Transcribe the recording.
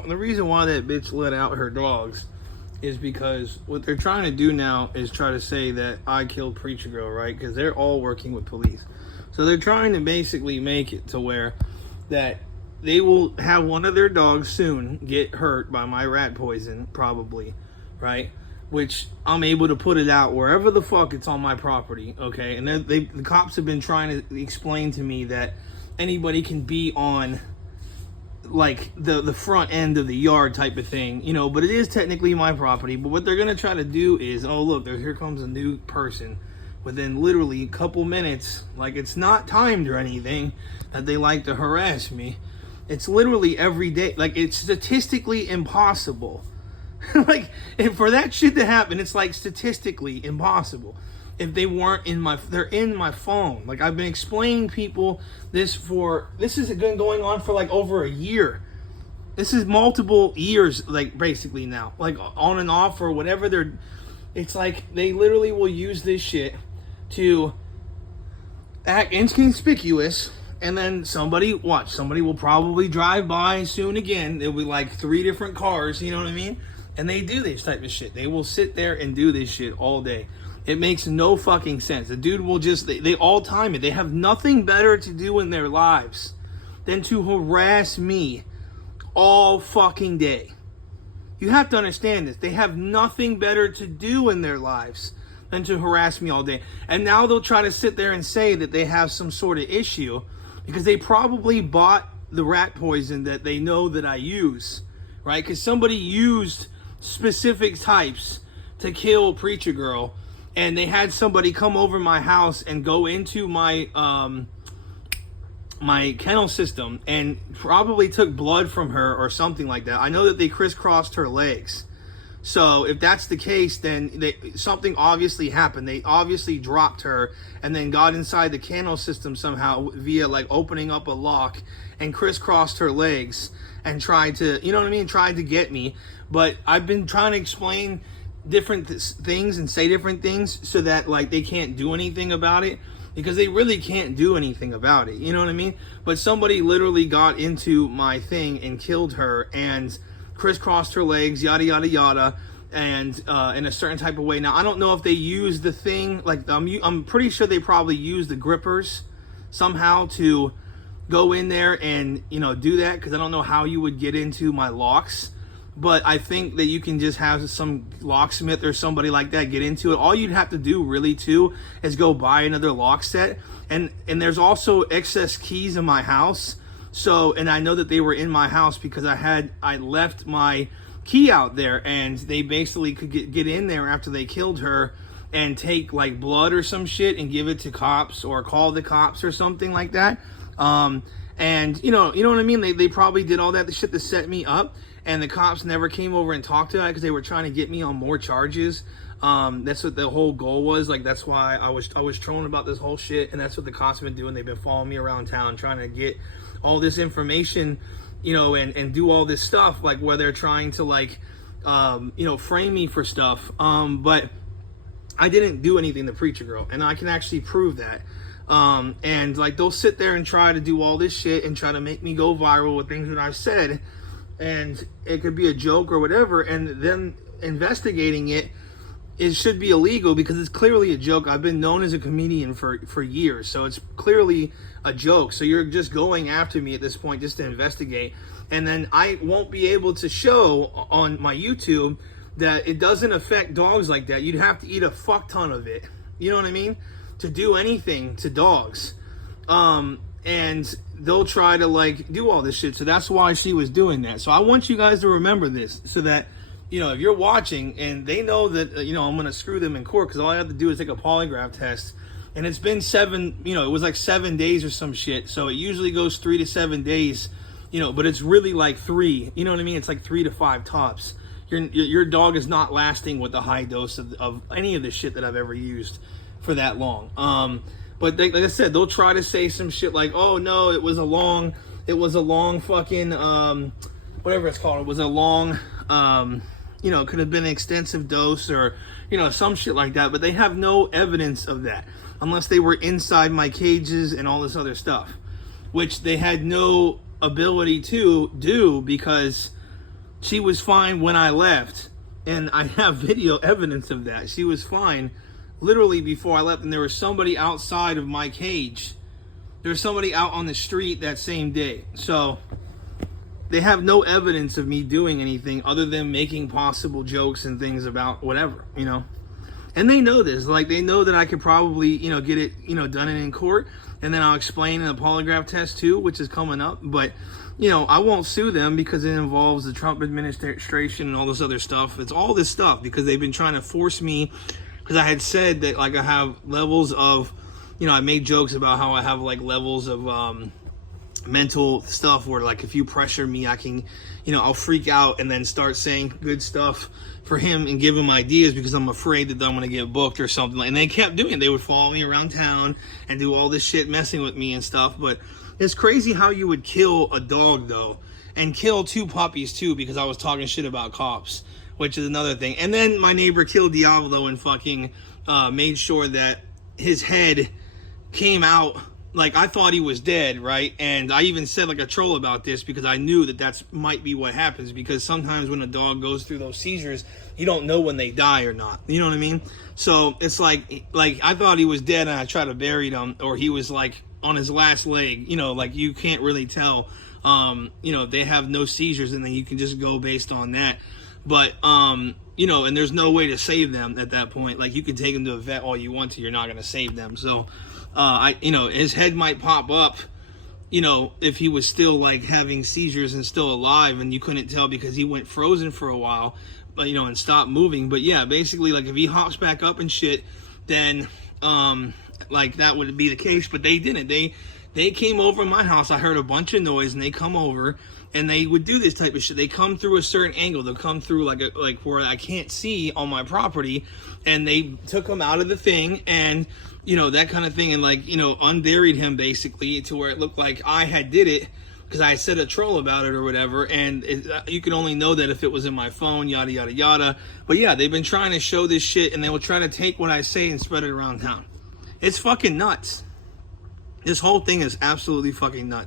The reason why that bitch let out her dogs is because what they're trying to do now is try to say that I killed Preacher Girl, right? Because they're all working with police. So they're trying to basically make it to where that they will have one of their dogs soon get hurt by my rat poison, probably, right? Which I'm able to put it out wherever the fuck it's on my property, okay? And the cops have been trying to explain to me that anybody can be on like the front end of the yard type of thing, you know, but it is technically my property. But what they're gonna try to do is, oh look, here comes a new person within literally a couple minutes, like it's not timed or anything, that they like to harass me. It's literally every day. Like, it's statistically impossible. Like, if for that shit to happen, it's like statistically impossible. If they weren't they're in my phone. Like, I've been explaining people this has been going on for like over a year. This is multiple years, like, basically now. Like, on and off or whatever it's like they literally will use this shit to act inconspicuous. And then somebody will probably drive by soon again. There'll be like 3 different cars, you know what I mean? And they do this type of shit. They will sit there and do this shit all day. It makes no fucking sense. The dude will just, they all time it. They have nothing better to do in their lives than to harass me all fucking day. You have to understand this. They have nothing better to do in their lives than to harass me all day. And now they'll try to sit there and say that they have some sort of issue because they probably bought the rat poison that they know that I use, right? Because somebody used specific types to kill Preacher Girl, and they had somebody come over my house and go into my my kennel system and probably took blood from her or something like that. I know that they crisscrossed her legs. So if that's the case, then something obviously happened. They obviously dropped her and then got inside the kennel system somehow via like opening up a lock and crisscrossed her legs and tried to, you know what I mean, tried to get me. But I've been trying to explain different things and say different things so that like they can't do anything about it, because they really can't do anything about it, you know what I mean? But somebody literally got into my thing and killed her and crisscrossed her legs, yada yada yada, and in a certain type of way. Now I don't know if they use the thing, like I'm pretty sure they probably use the grippers somehow to go in there and, you know, do that, because I don't know how you would get into my locks. But I think that you can just have some locksmith or somebody like that get into it. All you'd have to do really too is go buy another lock set. And there's also excess keys in my house. So, and I know that they were in my house because I left my key out there, and they basically could get in there after they killed her and take like blood or some shit and give it to cops or call the cops or something like that. And you know what I mean? They probably did all that, the shit to set me up. And the cops never came over and talked to that because they were trying to get me on more charges. That's what the whole goal was. Like, that's why I was trolling about this whole shit. And that's what the cops have been doing. They've been following me around town, trying to get all this information, you know, and do all this stuff, like where they're trying to like, you know, frame me for stuff. But I didn't do anything to Preacher Girl, and I can actually prove that. And like, they'll sit there and try to do all this shit and try to make me go viral with things that I've said. And it could be a joke or whatever, and then investigating it should be illegal because it's clearly a joke. I've been known as a comedian for years, so it's clearly a joke. So you're just going after me at this point just to investigate, and then I won't be able to show on my YouTube that it doesn't affect dogs like that. You'd have to eat a fuck ton of it, you know what I mean, to do anything to dogs. And they'll try to like do all this shit. So that's why she was doing that. So I want you guys to remember this, so that, you know, if you're watching and they know that, you know, I'm going to screw them in court, because all I have to do is take a polygraph test. And it's been it was like 7 days or some shit. So it usually goes 3 to 7 days, you know, but it's really like 3, you know what I mean? It's like 3 to 5 tops. Your dog is not lasting with the high dose of any of the shit that I've ever used for that long. But like I said, they'll try to say some shit like, oh no, it was a long fucking, whatever it's called. It was a long, you know, it could have been an extensive dose or, you know, some shit like that. But they have no evidence of that unless they were inside my cages and all this other stuff, which they had no ability to do because She was fine when I left, and I have video evidence of that. She was fine literally before I left, and there was somebody outside of my cage. There was somebody out on the street that same day. So they have no evidence of me doing anything other than making possible jokes and things about whatever, you know. And they know this. Like, they know that I could probably, you know, get it, you know, done in court. And then I'll explain in the polygraph test too, which is coming up. But, you know, I won't sue them because it involves the Trump administration and all this other stuff. It's all this stuff because they've been trying to force me, because I had said that, like, I have levels of, you know, I made jokes about how I have, like, levels of mental stuff where, like, if you pressure me, I can, you know, I'll freak out and then start saying good stuff for him and give him ideas because I'm afraid that I'm going to get booked or something. And they kept doing it. They would follow me around town and do all this shit messing with me and stuff. But it's crazy how you would kill a dog, though, and kill 2 puppies too, because I was talking shit about cops, which is another thing. And then my neighbor killed Diablo and fucking made sure that his head came out. Like, I thought he was dead, right? And I even said, like, a troll about this because I knew that that's might be what happens, because sometimes when a dog goes through those seizures, you don't know when they die or not. You know what I mean? So it's like I thought he was dead and I tried to bury him, or he was, like, on his last leg. You know, like, you can't really tell. You know, they have no seizures, and then you can just go based on that. But, you know, and there's no way to save them at that point. Like, you can take them to a vet all you want to. You're not going to save them. So, you know, his head might pop up, you know, if he was still, like, having seizures and still alive, and you couldn't tell because he went frozen for a while, but, you know, and stopped moving. But yeah, basically, like, if he hops back up and shit, then, like, that would be the case. But they didn't. They came over my house. I heard a bunch of noise, and they come over, and they would do this type of shit. They come through a certain angle. They'll come through like where I can't see on my property, and they took him out of the thing, and, you know, that kind of thing, and, like, you know, unburied him basically to where it looked like I had did it because I said a troll about it or whatever. And you can only know that if it was in my phone, yada yada yada. But yeah, they've been trying to show this shit, and they will try to take what I say and spread it around town. It's fucking nuts. This whole thing is absolutely fucking nuts.